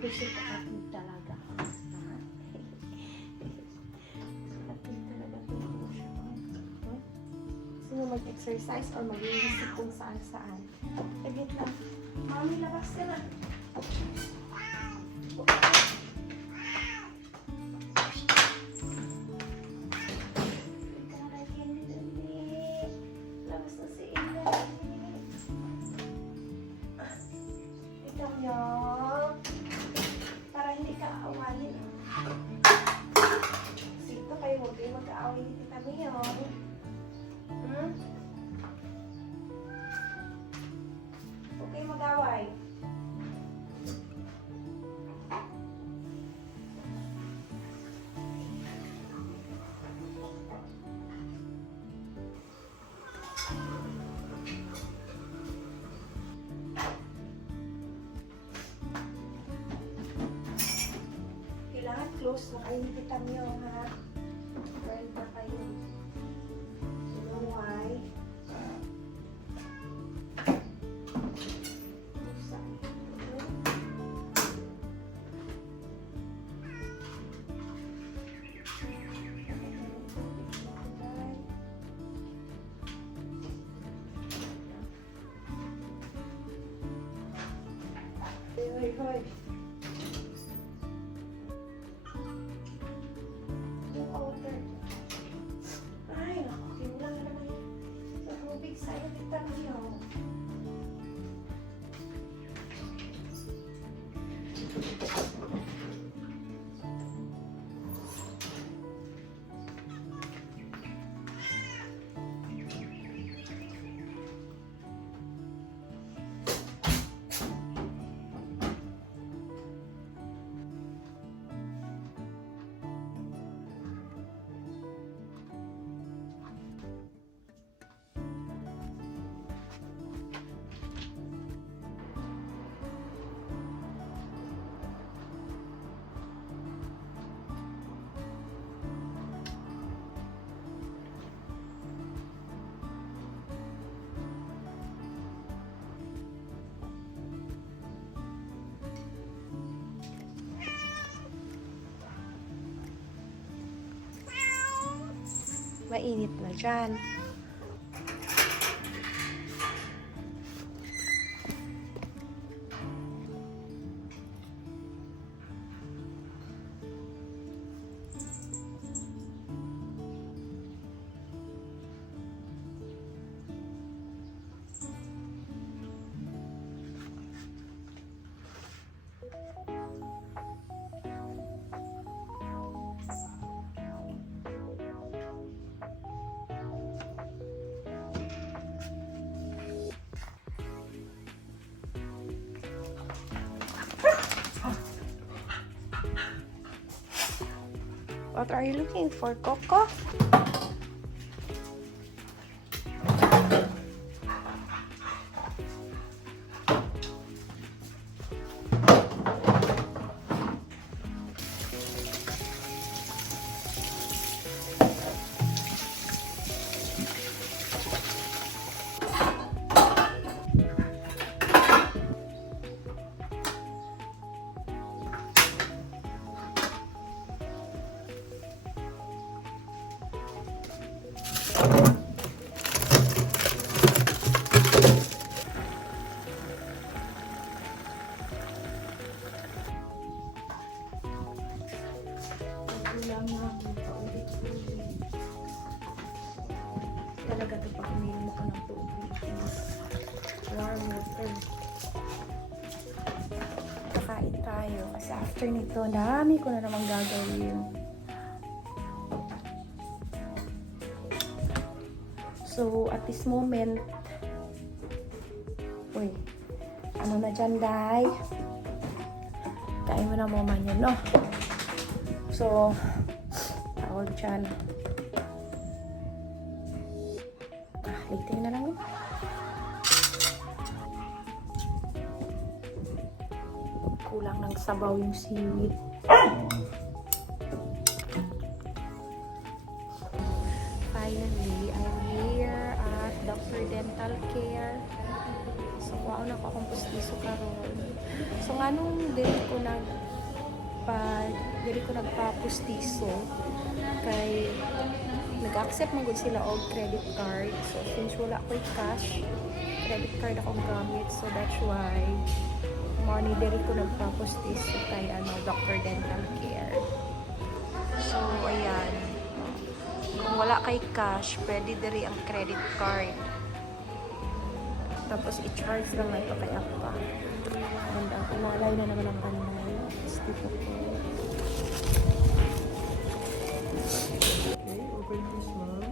Kasi kapatid talaga. Kapatid talaga ito siya. Sino mag-exercise or mag-iisip kung saan-saan. Sagit lang. Mami, labas ka na. Labas na si Ina. Ito yun. Para hindi ka aawalin. Sito kayo, huwag kayo mag-aaway ni Tita Mio. Huwag kayo mag-aaway. Kailangan close na kayo ni Tita Mio, ha? Friend na kayo. You know why? Hoy, hoy. Ay, naku, tinulang na naman yun. Sa tubig sa'yo, Tita Mio. Mainit na dyan. What are you looking for, Coco? Talaga ito pag uminom ako ng tubig. Warm water. Kakain tayo. Kasi after nito, dami ko na namang gagawin. So, at this moment, uy, ano na dyan, Day? Kain mo na mo man yun, no? So, tawag dyan. Liting na lang yun. Kulang ng sabaw yung seaweed. Finally, I'm here at Dr. Dental Care. So, kuha na ko akong pustiso karon. So, nga nung dili ko nagpa-pustiso kay nag-accept man gud sila og credit card. So, since wala ko'y cash, credit card akong gamit. So, that's why money diri ko nagpa-pustiso kay Dr. Dental Care. So, ayan. Kung wala kay cash, pwede diri ang credit card. Tapos, i-charge lang na ito kay Apa. And pinalay na naman ang kanay. Dito ko. Okay, open this one.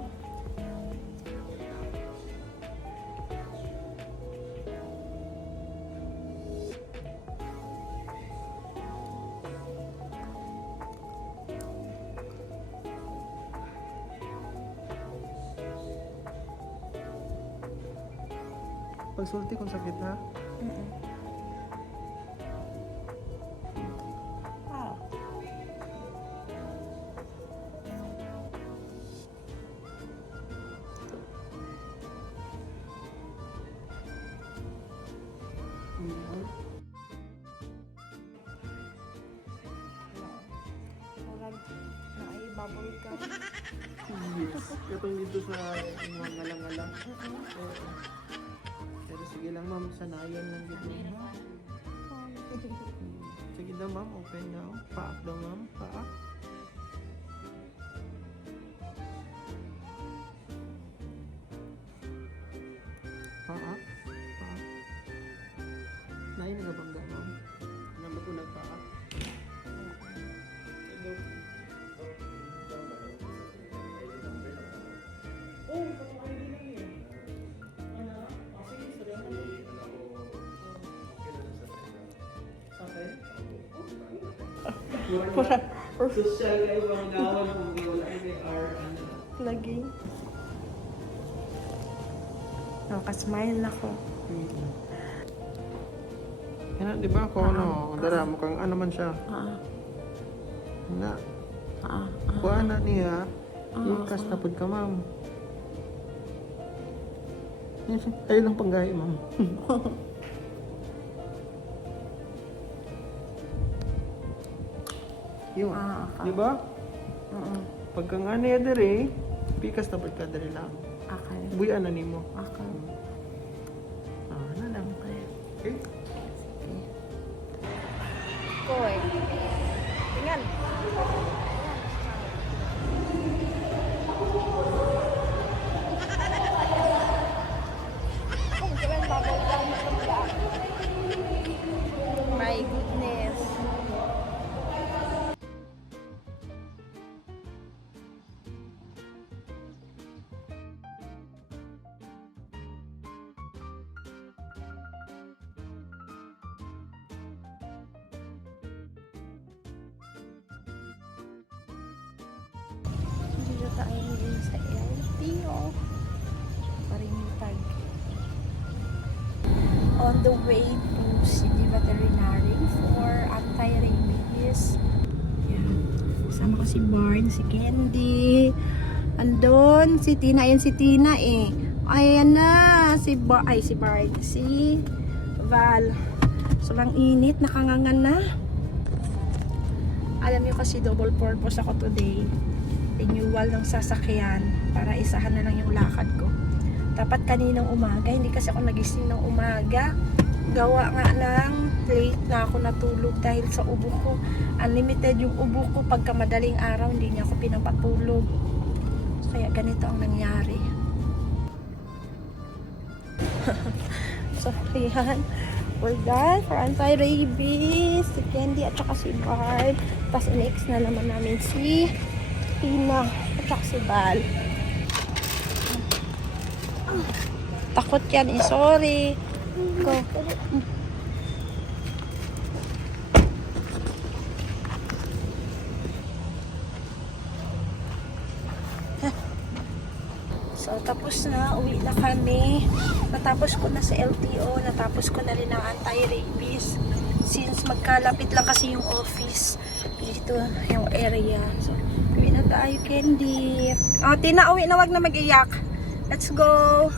Pagsulti kung sakit ha? Wow. Bubble gum. Yes. Katong dito sa mga ngala-ngala. Pero sige lang ma'am, sanayan lang dito. Sige daw ma'am, open now. Paak daw ma'am, paak. Paak, paak. Nain nagabangga ma'am. Naman ko nagpaak. Social kayo mga gawan kung wala kayo are Lagi. Nakasmile ako. Yan di ba ako dara mukhang ano man siya. Na. Kuha na niya. Ikas na pud ka ma'am. Ay lang panggahi ma'am. Yung, di ba? Pagka nga niya dere, pikas na pud ka dere lang. Okay. Buyan na nimo. Okay. Na lang. Okay. Koy. Tingnan. My goodness. Dito tayo ngayon sa LTO. Parimutag. On the way to City Veterinary for anti-rabies. Yan. Kasama ko si Barn, si Candy. Andun, si Tina. Ayan si Tina eh. Ayan na. Si Barn. Si Val. Sobrang init. Nakangangan na. Alam niyo kasi double purpose ako today. Renewal ng sasakyan para isahan na lang yung lakad ko. Dapat kaninang umaga, hindi kasi ako nagising ng umaga. Gawa nga ng late na ako natulog dahil sa ubo ko. Unlimited yung ubo ko pagka madaling araw, hindi niya ako pinapatulog. Kaya ganito ang nangyari. So, yan. We're done for anti-rabies. Si Candy at saka si Barb. Tapos next na naman namin si Tina at saka si Val. takot yan eh. Sorry. Go. So, tapos na. Uwi na kami. Natapos ko na sa LTO. Natapos ko na rin ang anti-rabies. Since magkalapit lang kasi yung office. Dito yung area. So, uwi na tayo, Candy. Oh, Tina, uwi na. Wag na mag-iyak. Let's go.